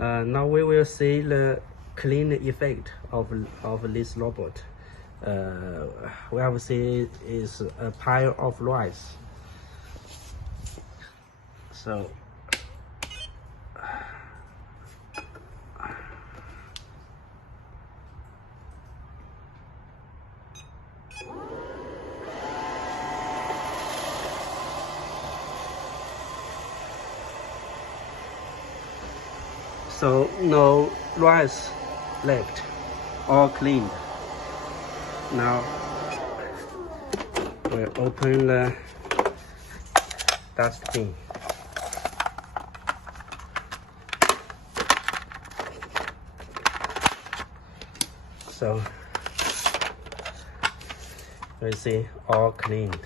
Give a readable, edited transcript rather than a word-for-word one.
Now we will see the clean effect of this robot. We have seen is a pile of rice. So no rice left, all cleaned. Now we'll open the dustbin. So we see all cleaned.